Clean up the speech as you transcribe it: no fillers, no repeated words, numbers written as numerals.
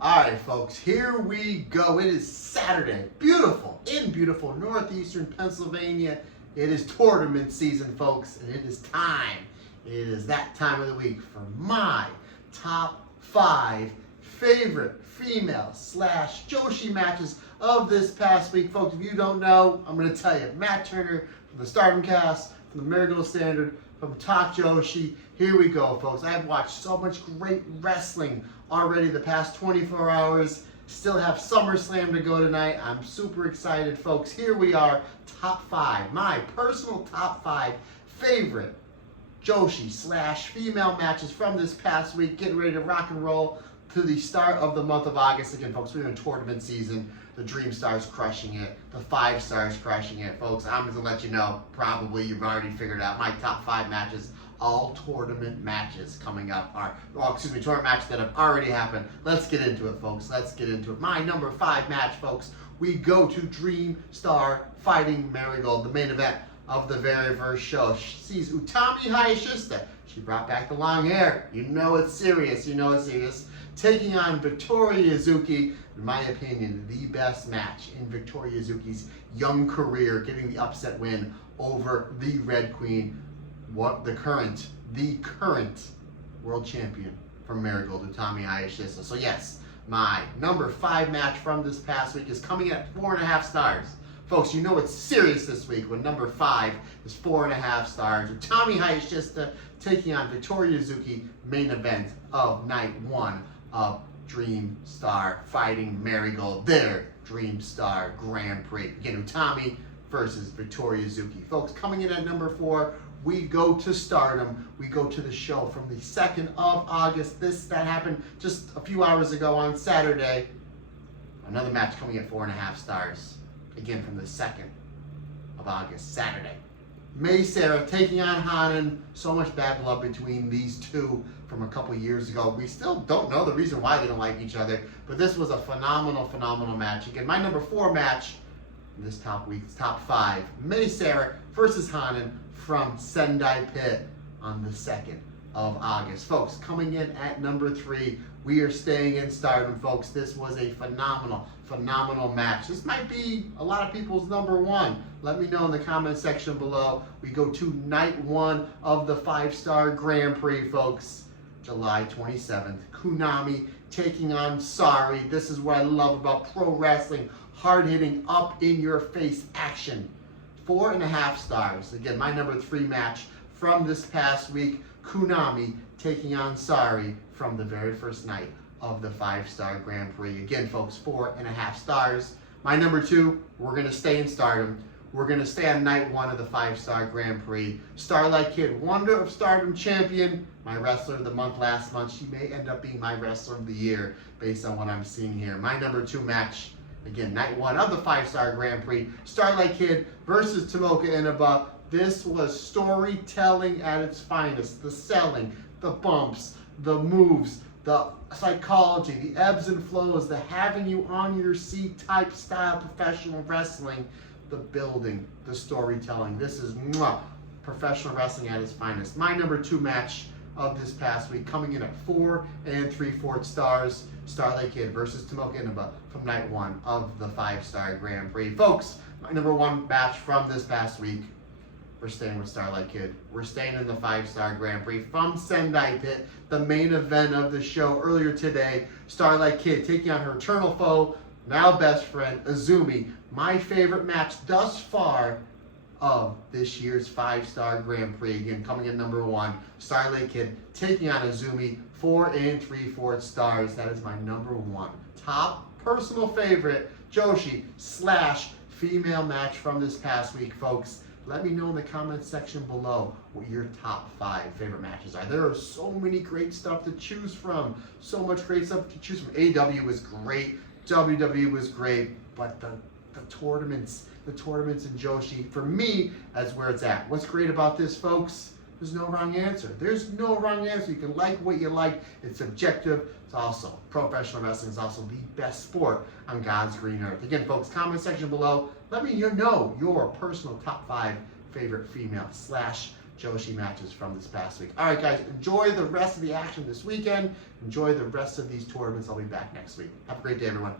All right, folks, here we go. It is Saturday. Beautiful, in beautiful northeastern Pennsylvania. It is tournament season, folks, and it is time. It is that time of the week for my top 5 favorite female / Joshi matches of this past week. Folks, if you don't know, I'm going to tell you. Matt Turner from the Stardom Cast, from the Marigold Standard, from Talk Joshi. Here we go, folks. I've watched so much great wrestling already the past 24 hours. Still have SummerSlam to go tonight. I'm super excited, folks. Here we are, top 5. My personal top 5 favorite Joshi / female matches from this past week. Getting ready to rock and roll to the start of the month of August. Again, folks, we're in tournament season. The Dream Stars crushing it. The 5 Stars crushing it. Folks, I'm going to let you know, probably you've already figured out my top 5 matches. All tournament matches coming up tournament matches that have already happened. Let's get into it, folks. Let's get into it. My number 5 match, folks, we go to Dream Star fighting Marigold, the main event of the very first show. She sees Utami Hayashishita. She brought back the long hair. You know it's serious. You know it's serious. Taking on Victoria Yuzuki. In my opinion, the best match in Victoria Yuzuki's young career, getting the upset win over the Red Queen, the current world champion from Marigold, Utami Hayashishita. So yes, my number 5 match from this past week is coming in at 4.5 stars. Folks, you know it's serious this week when number 5 is 4.5 stars. Utami Hayashishita taking on Victoria Yuzuki, main event of night 1 of Dream Star fighting Marigold, their Dream Star Grand Prix. Again, Utami versus Victoria Yuzuki. Folks, coming in at number 4, we go to Stardom. We go to the show from the 2nd of August. That happened just a few hours ago on Saturday. Another match coming at 4.5 stars. Again, from the 2nd of August, Saturday. May Sarah taking on Hanan. So much bad blood between these two from a couple years ago. We still don't know the reason why they don't like each other, but this was a phenomenal match. Again, my number 4 match in this week's top 5. May Sarah versus Hanan from Sendai Pit on the 2nd of August. Folks, coming in at number 3, we are staying in Stardom, folks. This was a phenomenal match. This might be a lot of people's number 1. Let me know in the comment section below. We go to night 1 of the 5-star Grand Prix, folks. July 27th. Konami taking on Sari. This is what I love about pro wrestling. Hard-hitting, up-in-your-face action. 4.5 stars. Again, my number 3 match from this past week. Konami taking on Sari from the very first night of the 5-star Grand Prix. Again, folks, 4.5 stars. My number 2, we're going to stay in Stardom. We're going to stay on night 1 of the 5-star Grand Prix. Starlight Kid, Wonder of Stardom champion. My wrestler of the month last month. She may end up being my wrestler of the year based on what I'm seeing here. My number 2 match, again, night 1 of the 5-star Grand Prix. Starlight Kid versus Tomoka Inaba. This was storytelling at its finest. The selling, the bumps, the moves, the psychology, the ebbs and flows, the having you on your seat type style professional wrestling, the building, the storytelling. This is professional wrestling at its finest. My number 2 match of this past week, coming in at 4 3/4 stars. Starlight Kid versus Tomoka Inaba from night 1 of the 5-star Grand Prix. Folks, my number 1 match from this past week, we're staying with Starlight Kid. We're staying in the 5-star Grand Prix from Sendai Pit, the main event of the show earlier today. Starlight Kid taking on her eternal foe, now best friend, Azumi. My favorite match thus far of this year's 5-star Grand Prix. Again, coming in number 1, Starlight Kid taking on Azumi, 4 3/4 stars. That is my number 1 top personal favorite Joshi / female match from this past week, folks. Let me know in the comments section below what your top 5 favorite matches are. There are so many great stuff to choose from. So much great stuff to choose from. AEW was great. WWE was great. But the tournaments in Joshi, for me, that's where it's at. What's great about this, folks? There's no wrong answer. There's no wrong answer. You can like what you like. It's subjective. It's also, professional wrestling is also the best sport on God's green earth. Again, folks, comment section below. Let me know your personal top 5 favorite female / Joshi matches from this past week. All right, guys, enjoy the rest of the action this weekend. Enjoy the rest of these tournaments. I'll be back next week. Have a great day, everyone.